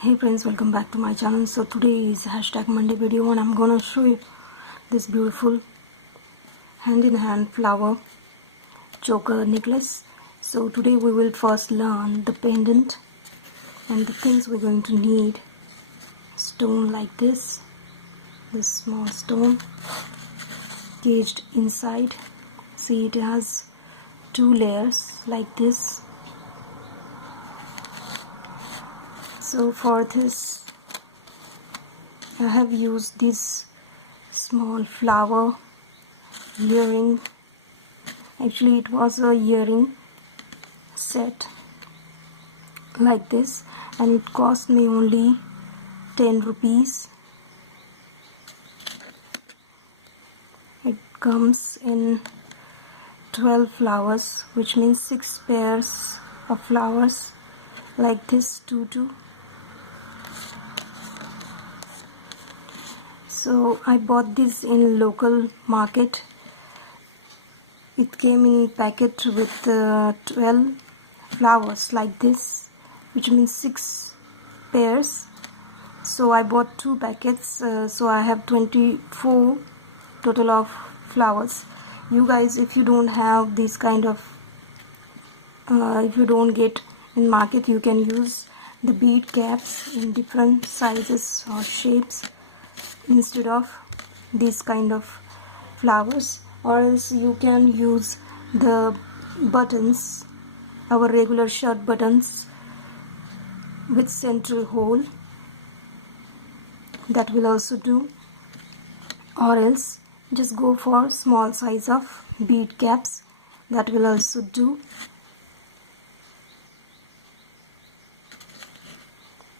Hey friends, welcome back to my channel. So today is #Monday video and I'm gonna show you this beautiful hand in hand flower choker necklace. So today we will first learn the pendant and the things we're going to need. Stone like this small stone caged inside. See, it has 2 layers like this. So for this I have used this small flower earring. Actually it was a earring set like this and it cost me only 10 rupees. It comes in 12 flowers, which means 6 pairs of flowers like this, 2. So I bought this in local market. It came in packet with 12 flowers like this, which means 6 pairs. So I bought 2 packets, so I have 24 total of flowers. You guys, if you don't have this kind of if you don't get in market, you can use the bead caps in different sizes or shapes instead of this kind of flowers, or else you can use the buttons, our regular shirt buttons with central hole. That will also do, or else just go for small size of bead caps. That will also do.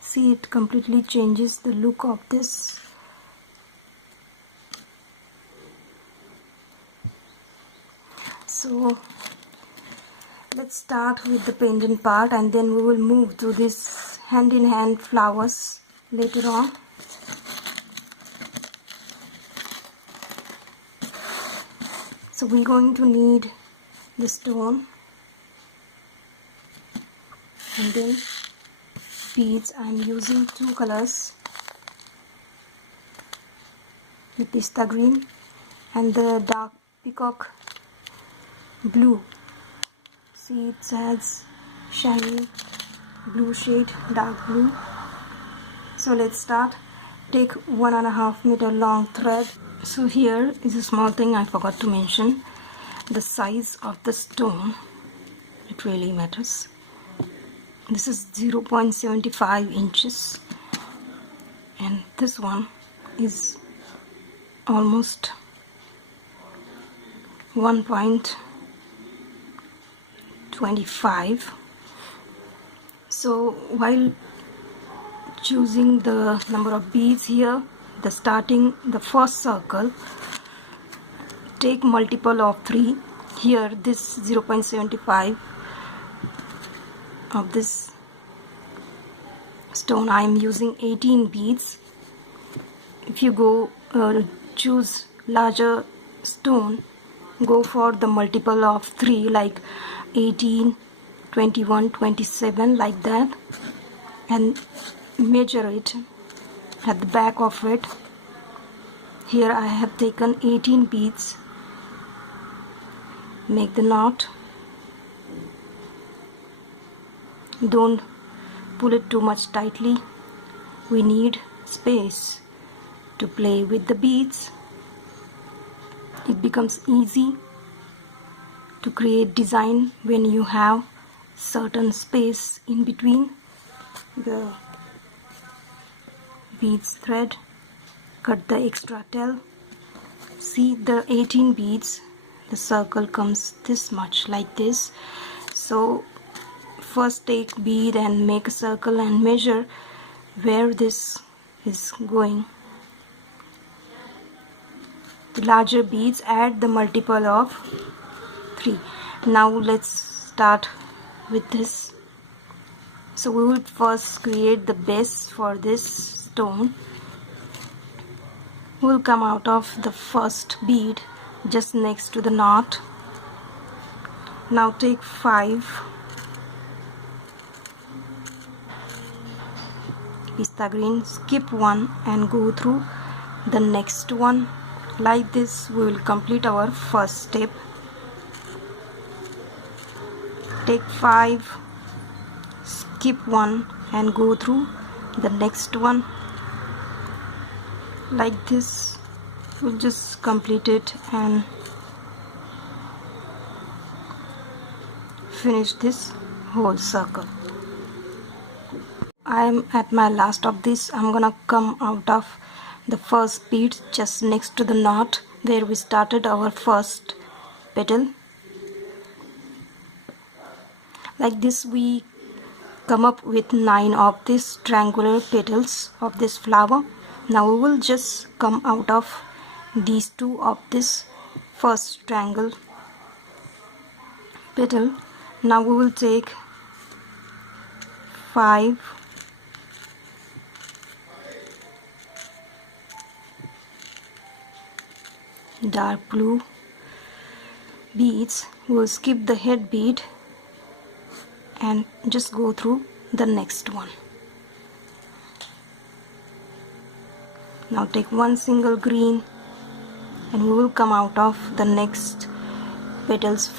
See, it completely changes the look of this. So let's start with the pendant part and then we will move to this hand in hand flowers later on. So we're going to need the stone and then beads. I'm using 2 colors, the pista green and the dark peacock blue. See, it has shiny blue shade, dark blue. So let's start. Take 1.5 meter long thread. So here is a small thing I forgot to mention. The size of the stone, it really matters. This is 0.75 inches and this one is almost 1.25. So while choosing the number of beads here, the first circle, take multiple of 3. Here this 0.75 of this stone, I am using 18 beads. If you go choose larger stone, go for the multiple of 3, like 18, 21, 27, like that, and measure it at the back of it. Here I have taken 18 beads. Make the knot. Don't pull it too much tightly. We need space to play with the beads. It becomes easy to create design when you have certain space in between the beads thread. Cut the extra tail. See, the 18 beads, the circle comes this much, like this. So first take bead and make a circle and measure where this is going. The larger beads, add the multiple of 3. Now let's start with this. So we will first create the base for this stone. We'll come out of the first bead just next to the knot. Now take 5 pista green, skip one and go through the next one. Like this we will complete our first step. Take 5, skip one and go through the next one. Like this we'll just complete it and finish this whole circle. I am at my last of this. I'm gonna come out of the first bead just next to the knot where we started our first petal. Like this we come up with 9 of these triangular petals of this flower. Now we will just come out of these 2 of this first triangle petal. Now we will take 5 dark blue beads. We will skip the head bead and just go through the next one. Now take one single green and we will come out of the next petals,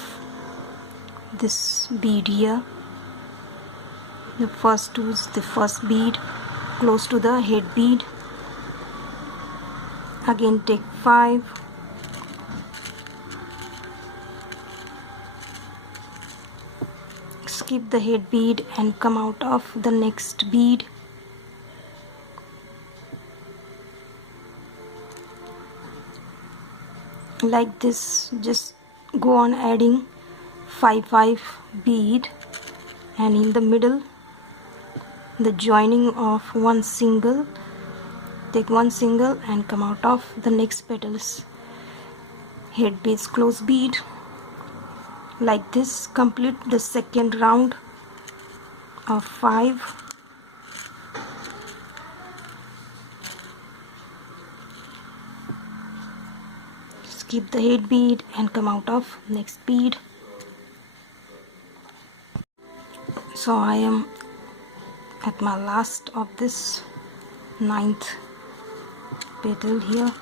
this bead here. The first two is the first bead close to the head bead. Again take 5, skip the head bead and come out of the next bead. Like this, just go on adding 5 bead, and in the middle the joining of one single, take one single and come out of the next petals head beads close bead. Like this complete the second round of 5. Skip the head bead and come out of next bead. So I am at my last of this 9th petal here.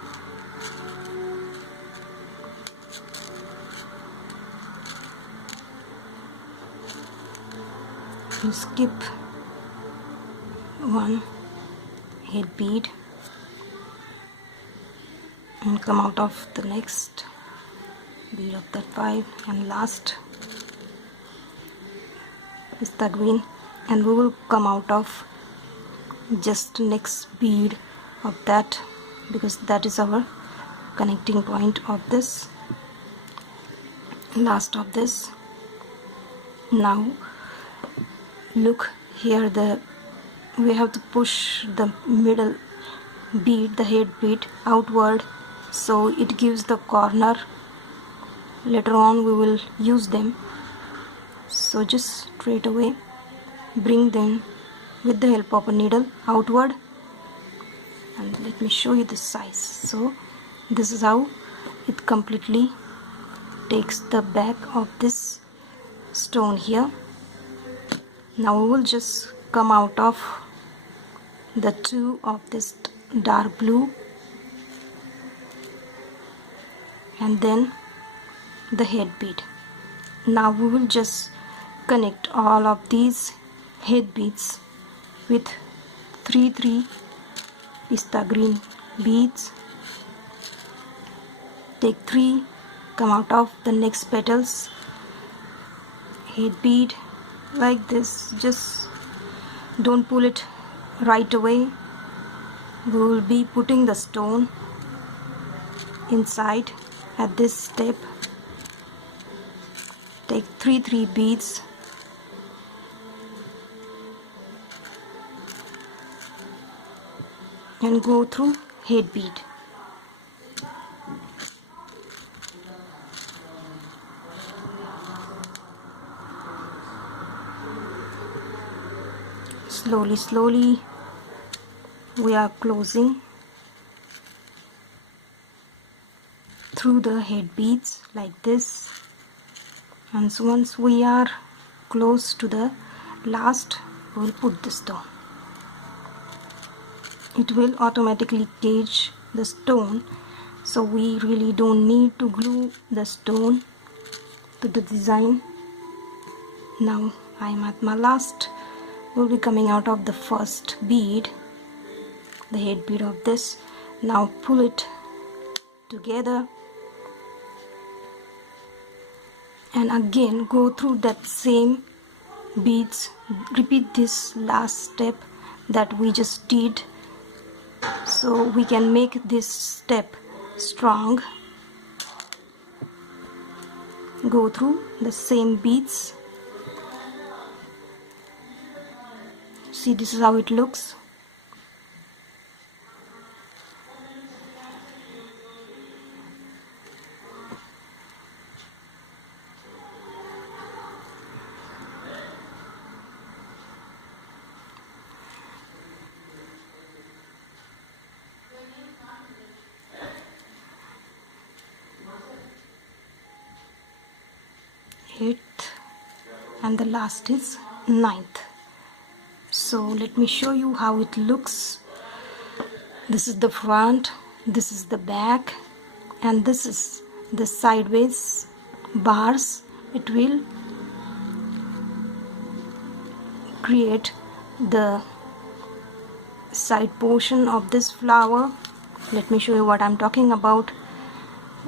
You skip one head bead and come out of the next bead of that 5, and last is the green, and we will come out of just next bead of that, because that is our connecting point of this last of this. Now look here, we have to push the middle bead, the head bead outward, so it gives the corner. Later on we will use them, so just straight away bring them with the help of a needle outward, and let me show you the size. So this is how it completely takes the back of this stone here. Now we will just come out of the 2 of this dark blue and then the head bead. Now we will just connect all of these head beads with 3 pista green beads. Take 3, come out of the next petals head bead. Like this, just don't pull it right away. We will be putting the stone inside at this step. Take 3 beads and go through head bead. Slowly we are closing through the head beads like this, and so once we are close to the last, we will put the stone. it will automatically catch the stone, so we really don't need to glue the stone to the design. Now I am at my last, will be coming out of the first bead, the head bead of this. Now pull it together and again go through that same beads. Repeat this last step that we just did, so we can make this step strong. Go through the same beads. See, this is how it looks. Eighth, and the last is ninth. So let me show you how it looks. This is the front, this is the back, and this is the sideways bars. It will create the side portion of this flower. Let me show you what I'm talking about.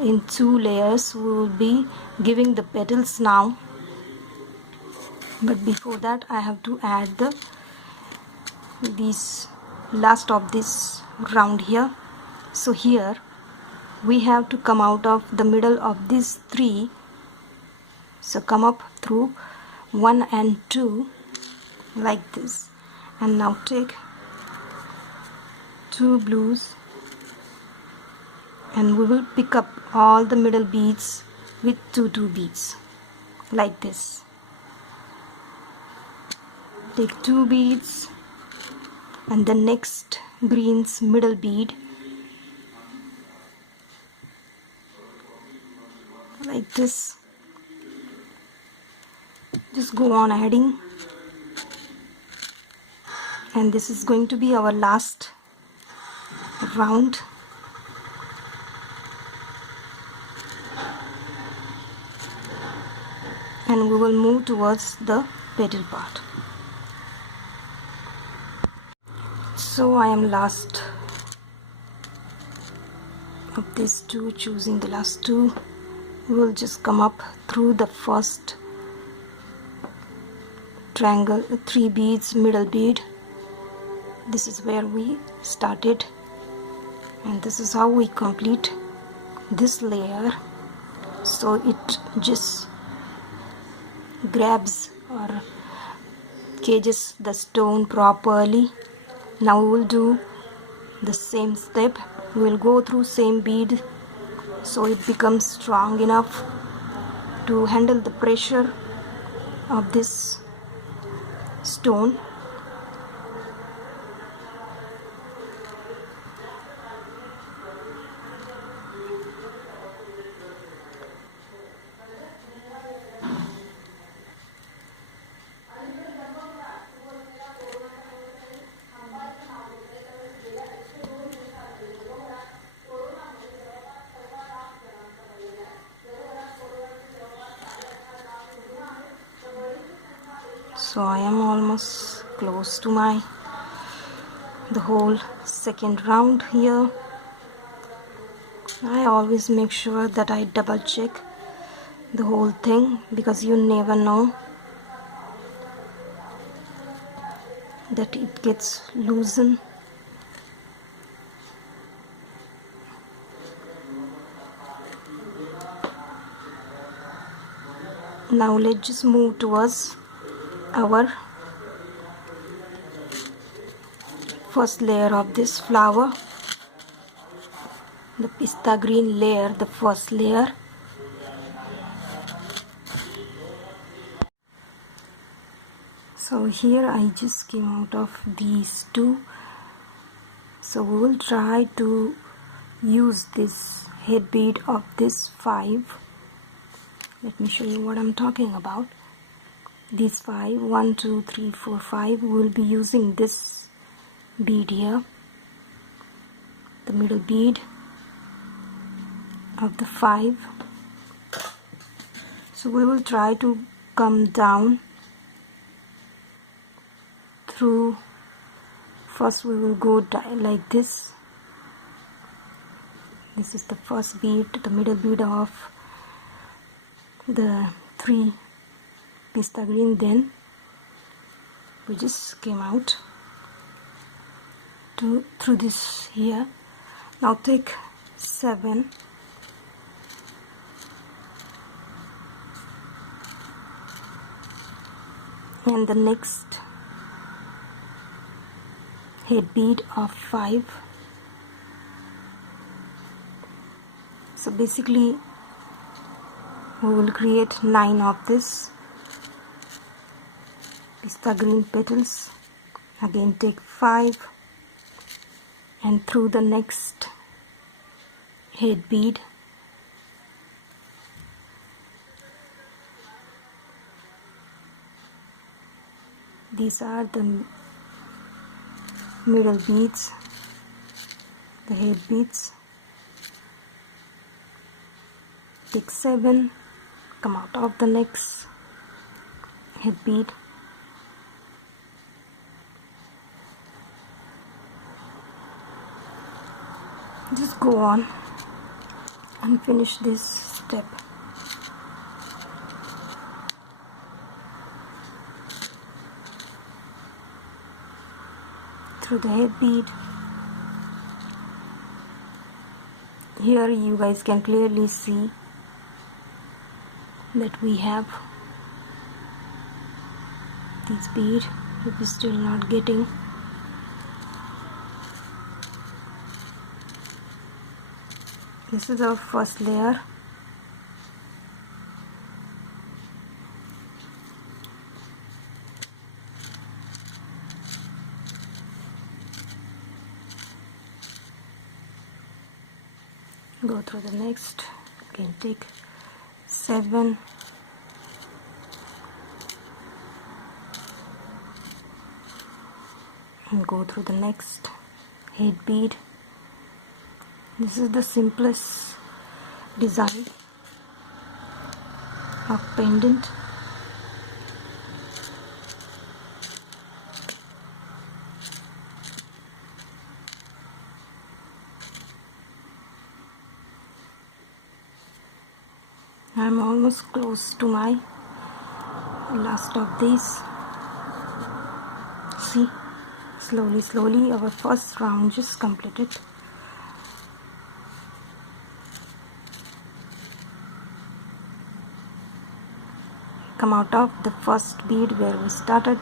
In 2 layers we will be giving the petals now, but before that I have to add these last of this round here. So here we have to come out of the middle of these 3, so come up through 1 and 2 like this, and now take 2 blues and we will pick up all the middle beads with 2 beads like this. Take 2 beads and the next green's middle bead like this. Just go on adding, and this is going to be our last round. And we will move towards the petal part. So I am last of these 2, choosing the last 2. We will just come up through the first triangle, 3 beads, middle bead. This is where we started, and this is how we complete this layer, so it just grabs or cages the stone properly. Now we will do the same step. We will go through same bead so it becomes strong enough to handle the pressure of this stone. So I am almost close to the whole second round here. I always make sure that I double check the whole thing, because you never know that it gets loosened. Now let's just move towards our first layer of this flower, the pista green layer, the first layer. So here I just came out of these 2, so we will try to use this head bead of this 5. Let me show you what I'm talking about. These 5, 1, 2, 3, 4, 5, we will be using this bead here. the middle bead of the 5. So we will try to come down through. First we will go like this. This is the first bead, the middle bead of the 3 pista green. Then we just came out through this here. Now take 7 and the next head bead of 5. So basically we will create 9 of this pista green petals. Again take 5 and through the next head bead these are the middle beads, the head beads. Take 7, come out of the next head bead, just go on and finish this step. Through the head bead. Here you guys can clearly see that we have this bead. If you're still not getting, this is our first layer. Go through the next. Again take 7 and go through the next head bead. This is the simplest design of pendant. I'm almost close to my last of these. See, slowly our first round just completed. Come out of the first bead where we started.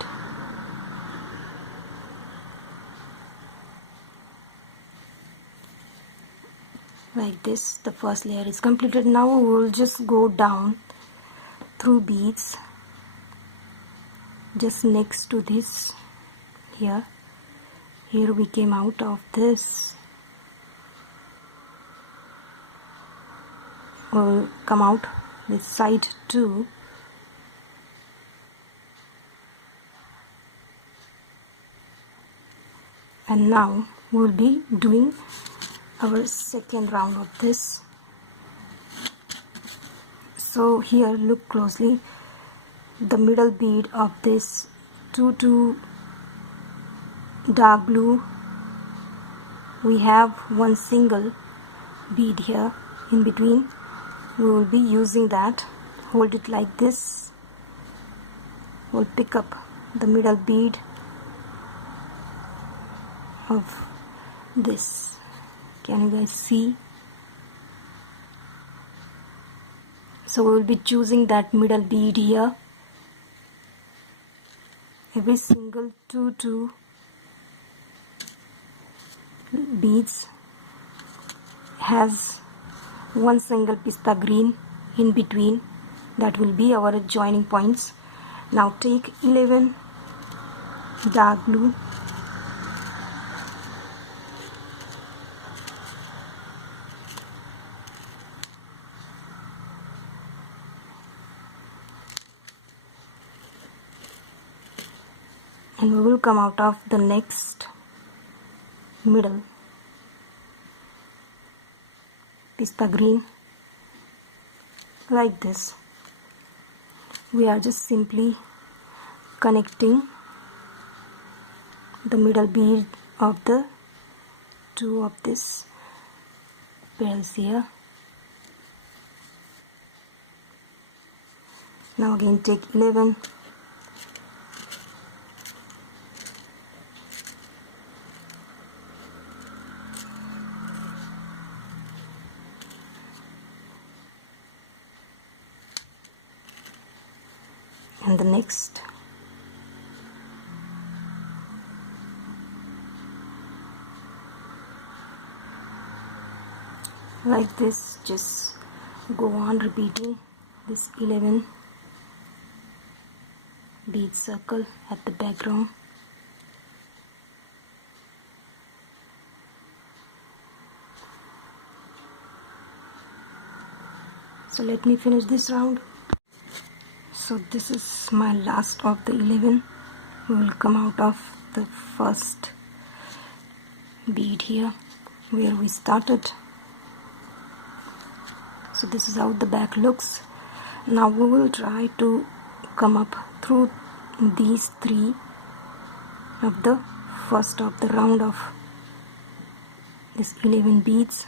Like this, the first layer is completed. Now we will just go down through beads just next to this. Here we came out of this. We'll come out this side too. And now we'll be doing our second round of this. So here look closely, the middle bead of this 2 dark blue, we have one single bead here in between. We will be using that. Hold it like this. We'll pick up the middle bead of this. Can you guys see? So we will be choosing that middle bead here. Every single 2 beads has one single pista green in between. That will be our joining points. Now take 11 dark blue, and we will come out of the next middle pista green, like this. We are just simply connecting the middle bead of the two of this pearls here. Now again take 11, and the next, like this. Just go on repeating this 11 bead circle at the background. So let me finish this round. So this is my last of the 11. We will come out of the first bead here where we started. So this is how the back looks. Now we will try to come up through these three of the first of the round of this 11 beads.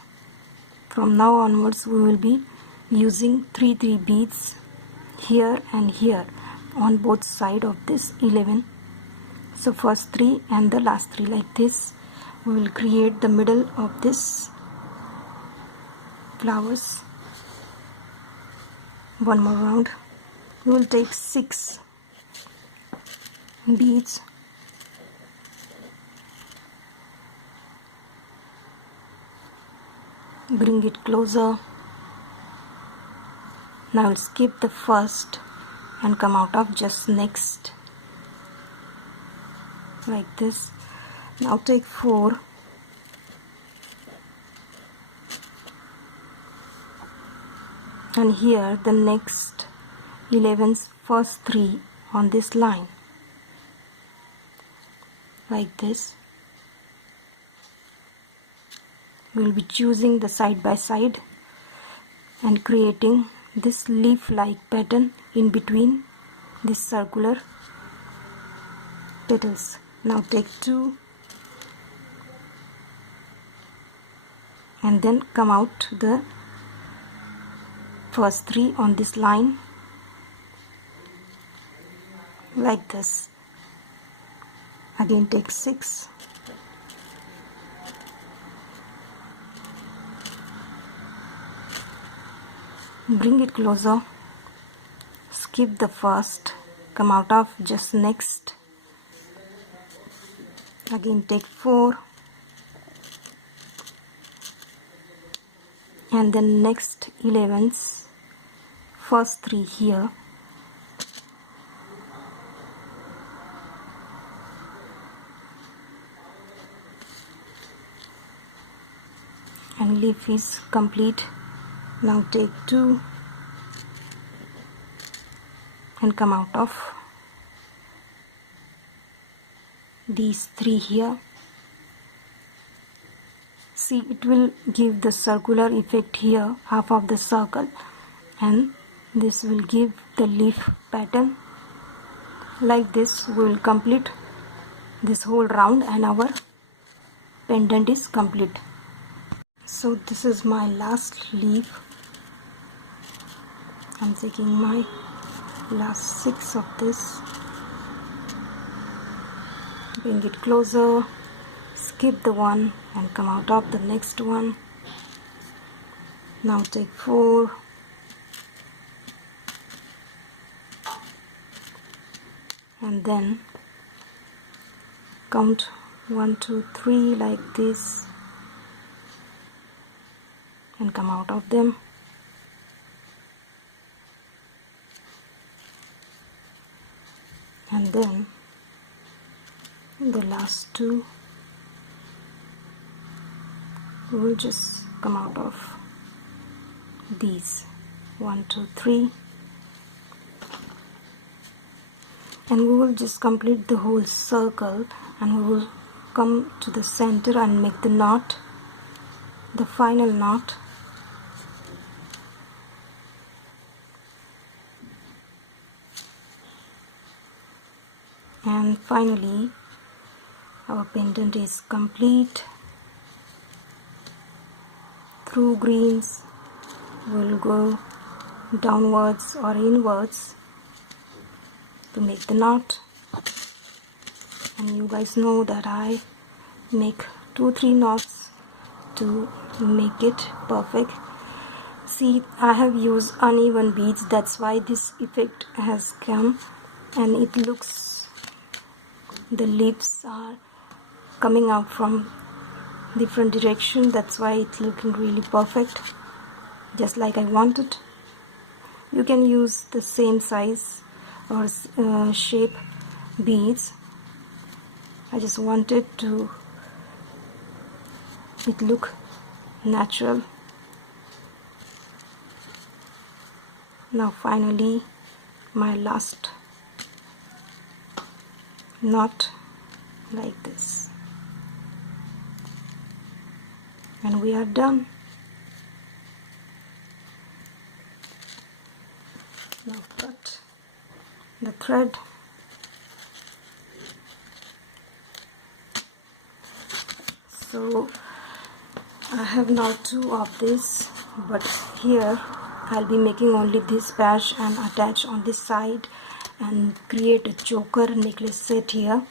From now onwards we will be using 3 beads here and here on both sides of this 11. So first 3 and the last 3, like this. We will create the middle of this flowers. One more round. We will take 6 beads, bring it closer. Now we'll skip the first and come out of just next, like this. Now take 4, and here the next 11's first 3 on this line, like this. We will be choosing the side by side and creating this leaf like pattern in between this circular petals. Now take 2 and then come out the first 3 on this line, like this. Again take 6, bring it closer, skip the first, come out of just next. Again take 4, and then next 11's first 3 here, and leaf is complete. Now take 2 and come out of these 3 here. See, it will give the circular effect here, half of the circle, and this will give the leaf pattern. Like this we will complete this whole round and our pendant is complete. So this is my last leaf. I'm taking my last 6 of this, bring it closer, skip the one and come out of the next one. Now take 4, and then count 1 2 3 like this and come out of them. And then the last 2 we will just come out of these 1 2 3, and we will just complete the whole circle, and we will come to the center and make the knot, the final knot And finally our pendant is complete. Through greens will go downwards or inwards to make the knot. And you guys know that I make 2-3 knots to make it perfect. See, I have used uneven beads, that's why this effect has come, and it looks, the leaves are coming out from different direction, that's why it's looking really perfect, just like I wanted. You can use the same size or shape beads. I just wanted to it look natural. Now finally my last knot like this, and we are done. Now cut the thread. So I have now 2 of this, but here I'll be making only this patch and attach on this side and create a choker necklace set here.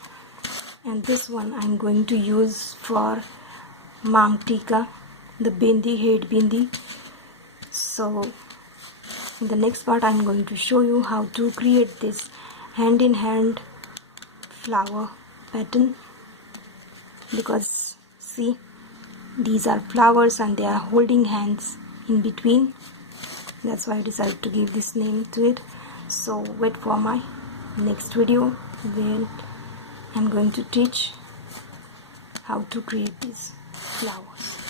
And this one I'm going to use for Mang Tika, the bindi, head bindi. So in the next part I'm going to show you how to create this hand in hand flower pattern, because see, these are flowers and they are holding hands in between. That's why I decided to give this name to it. So wait for my next video where I'm going to teach how to create these flowers.